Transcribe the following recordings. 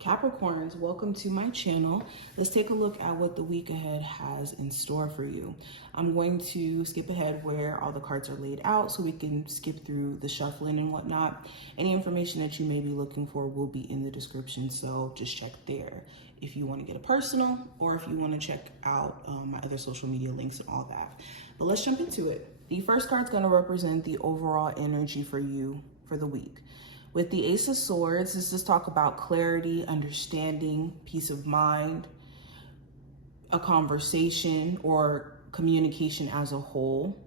Capricorns, welcome to my channel. Let's take a look at what the week ahead has in store for you. I'm going to skip ahead where all the cards are laid out so we can skip through the shuffling and whatnot. Any information that you may be looking for will be in the description, so just check there if you want to get a personal or if you want to check out my other social media links and all that. But let's jump into it. The first card's going to represent the overall energy for you for the week. With the Ace of Swords, this is talk about clarity, understanding, peace of mind, a conversation or communication as a whole,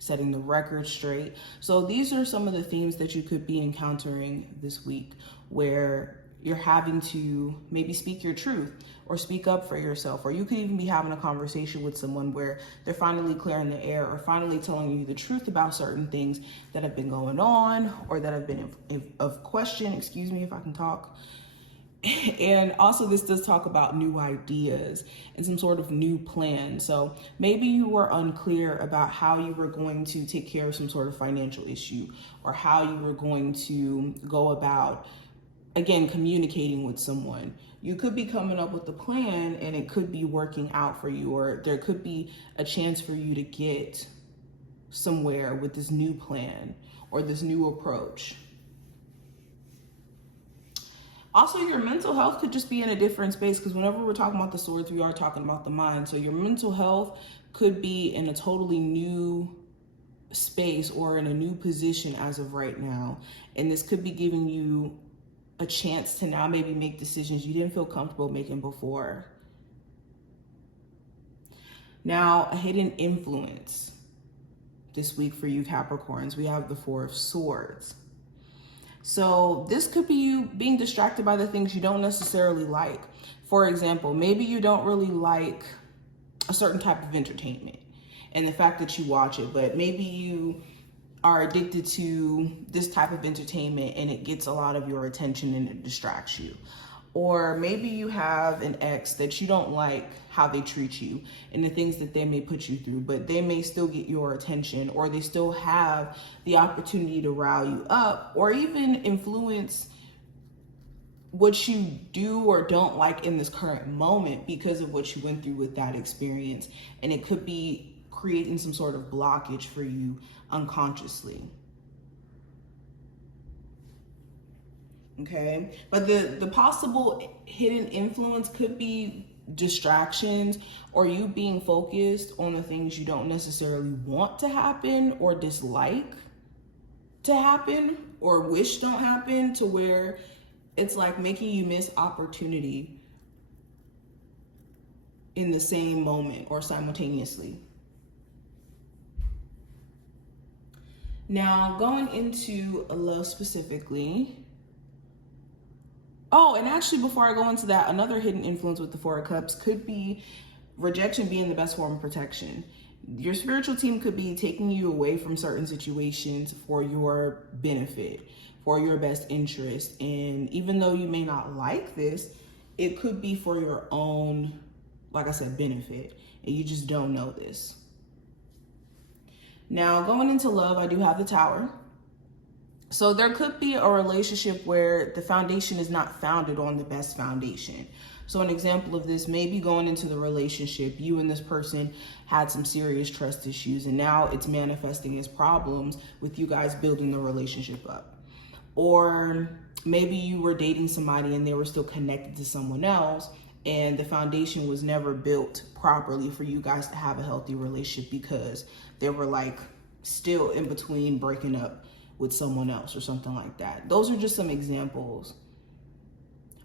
setting the record straight. So these are some of the themes that you could be encountering this week where you're having to maybe speak your truth or speak up for yourself, or you could even be having a conversation with someone where they're finally clearing the air or finally telling you the truth about certain things that have been going on or that have been of question, excuse me if I can talk. And also this does talk about new ideas and some sort of new plan. So maybe you were unclear about how you were going to take care of some sort of financial issue or how you were going to go about, again, communicating with someone. You could be coming up with a plan and it could be working out for you, or there could be a chance for you to get somewhere with this new plan or this new approach. Also, your mental health could just be in a different space, because whenever we're talking about the swords, we are talking about the mind. So your mental health could be in a totally new space or in a new position as of right now. And this could be giving you a chance to now maybe make decisions you didn't feel comfortable making before. Now, a hidden influence this week for you Capricorns, we have the Four of Swords. So this could be you being distracted by the things you don't necessarily like. For example, maybe you don't really like a certain type of entertainment and the fact that you watch it, but maybe you are addicted to this type of entertainment and it gets a lot of your attention and it distracts you. Or maybe you have an ex that you don't like how they treat you and the things that they may put you through, but they may still get your attention, or they still have the opportunity to rile you up or even influence what you do or don't like in this current moment because of what you went through with that experience. And it could be creating some sort of blockage for you unconsciously. Okay, but the possible hidden influence could be distractions or you being focused on the things you don't necessarily want to happen or dislike to happen or wish don't happen, to where it's like making you miss opportunity in the same moment or simultaneously. Now, going into love specifically. Oh, and actually, before I go into that, another hidden influence with the Four of Cups could be rejection being the best form of protection. Your spiritual team could be taking you away from certain situations for your benefit, for your best interest. And even though you may not like this, it could be for your own, like I said, benefit. And you just don't know this. Now, going into love, I do have the Tower. So there could be a relationship where the foundation is not founded on the best foundation. So an example of this, maybe going into the relationship, you and this person had some serious trust issues, and now it's manifesting as problems with you guys building the relationship up. Or maybe you were dating somebody and they were still connected to someone else, and the foundation was never built properly for you guys to have a healthy relationship because they were like still in between breaking up with someone else or something like that. Those are just some examples.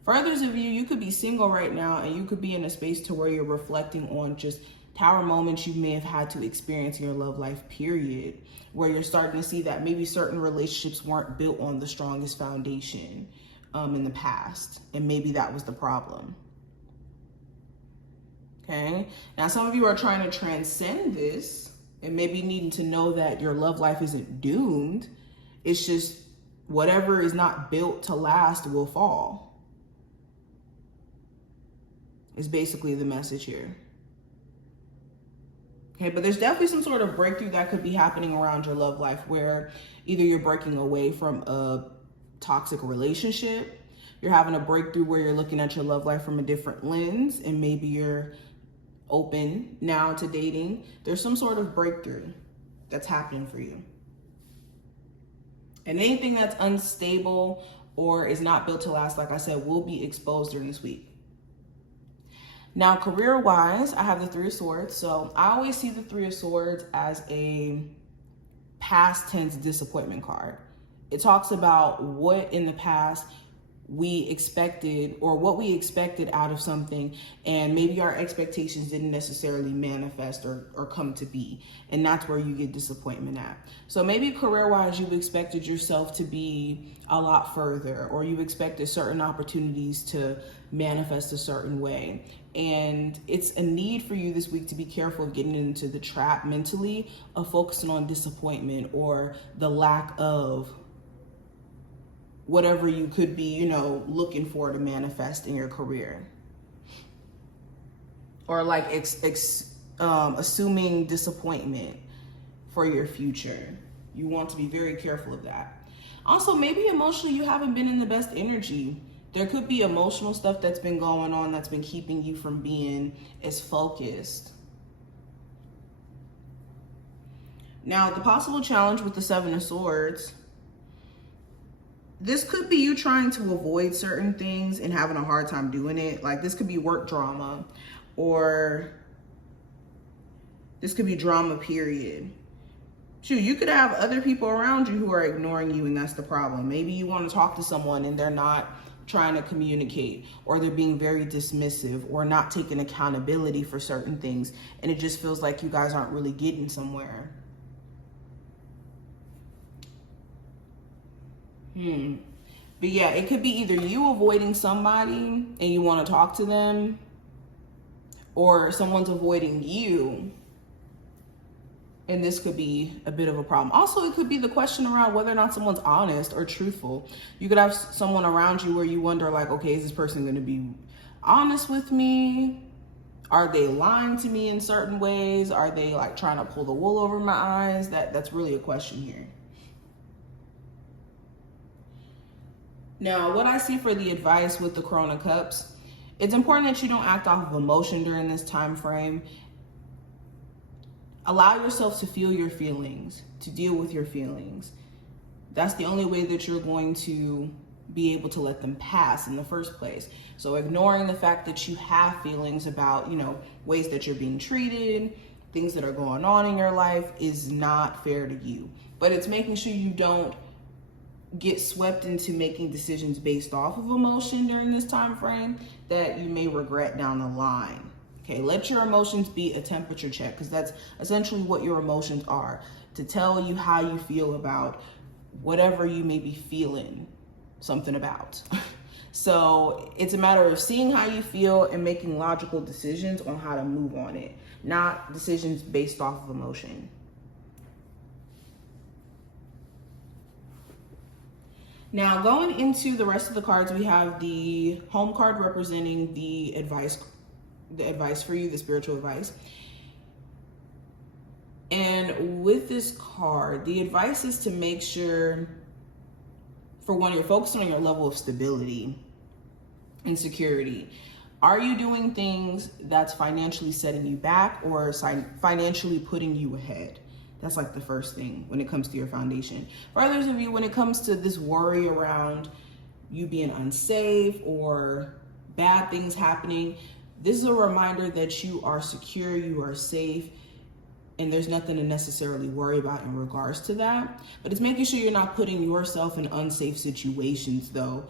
For others of you, you could be single right now and you could be in a space to where you're reflecting on just Tower moments you may have had to experience in your love life period, where you're starting to see that maybe certain relationships weren't built on the strongest foundation in the past, and maybe that was the problem. Okay, now some of you are trying to transcend this and maybe needing to know that your love life isn't doomed. It's just whatever is not built to last will fall. Is basically the message here. Okay, but there's definitely some sort of breakthrough that could be happening around your love life where either you're breaking away from a toxic relationship, You're having a breakthrough where you're looking at your love life from a different lens, and maybe you're open now to dating. There's some sort of breakthrough that's happening for you. And anything that's unstable or is not built to last, like I said, will be exposed during this week. Now, career-wise, I have the Three of Swords. So I always see the Three of Swords as a past tense disappointment card. It talks about what in the past we expected, or what we expected out of something, and maybe our expectations didn't necessarily manifest or come to be, and that's where you get disappointment at. So maybe career-wise, you expected yourself to be a lot further, or you expected certain opportunities to manifest a certain way, and it's a need for you this week to be careful of getting into the trap mentally of focusing on disappointment or the lack of whatever you could be, you know, looking for to manifest in your career. Or like assuming disappointment for your future. You want to be very careful of that. Also, maybe emotionally you haven't been in the best energy. There could be emotional stuff that's been going on that's been keeping you from being as focused. Now, the possible challenge with the Seven of Swords, this could be you trying to avoid certain things and having a hard time doing it. Like, this could be work drama, or this could be drama, period. Shoot, you could have other people around you who are ignoring you, and that's the problem. Maybe you want to talk to someone and they're not trying to communicate, or they're being very dismissive, or not taking accountability for certain things, and it just feels like you guys aren't really getting somewhere. But yeah, it could be either you avoiding somebody and you want to talk to them, or someone's avoiding you, and this could be a bit of a problem. Also, it could be the question around whether or not someone's honest or truthful. You could have someone around you where you wonder, like, okay, is this person going to be honest with me? Are they lying to me in certain ways? Are they like trying to pull the wool over my eyes? That's really a question here. Now, what I see for the advice with the Crown of Cups, it's important that you don't act off of emotion during this time frame. Allow yourself to feel your feelings, to deal with your feelings. That's the only way that you're going to be able to let them pass in the first place. So ignoring the fact that you have feelings about, you know, ways that you're being treated, things that are going on in your life is not fair to you. But it's making sure you don't get swept into making decisions based off of emotion during this time frame that you may regret down the line. Okay, let your emotions be a temperature check, because that's essentially what your emotions are, to tell you how you feel about whatever you may be feeling something about. So it's a matter of seeing how you feel and making logical decisions on how to move on it, not decisions based off of emotion. Now, going into the rest of the cards, we have the home card representing the advice for you, the spiritual advice. And with this card, the advice is to make sure, for one, you're focusing on your level of stability and security. Are you doing things that's financially setting you back or financially putting you ahead? That's like the first thing when it comes to your foundation. For others of you, when it comes to this worry around you being unsafe or bad things happening, this is a reminder that you are secure, you are safe, and there's nothing to necessarily worry about in regards to that. But it's making sure you're not putting yourself in unsafe situations, though,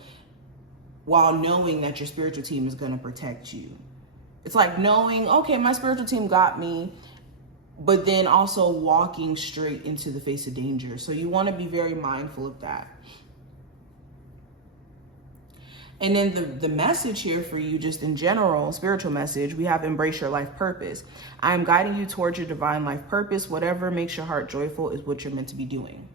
while knowing that your spiritual team is going to protect you. It's like knowing, okay, my spiritual team got me, but then also walking straight into the face of danger. So you want to be very mindful of that. And then the message here for you, just in general, spiritual message, we have embrace your life purpose. I am guiding you towards your divine life purpose. Whatever makes your heart joyful is what you're meant to be doing.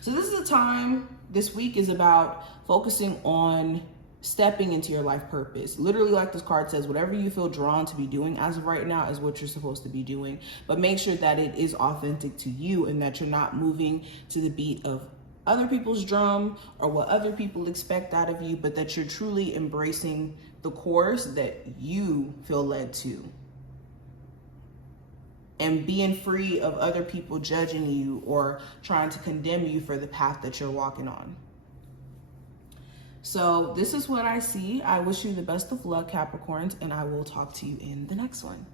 So this is a time, this week is about focusing on stepping into your life purpose. Literally, like this card says, whatever you feel drawn to be doing as of right now is what you're supposed to be doing. But make sure that it is authentic to you and that you're not moving to the beat of other people's drum or what other people expect out of you, but that you're truly embracing the course that you feel led to. And being free of other people judging you or trying to condemn you for the path that you're walking on. So this is what I see. I wish you the best of luck, Capricorns, and I will talk to you in the next one.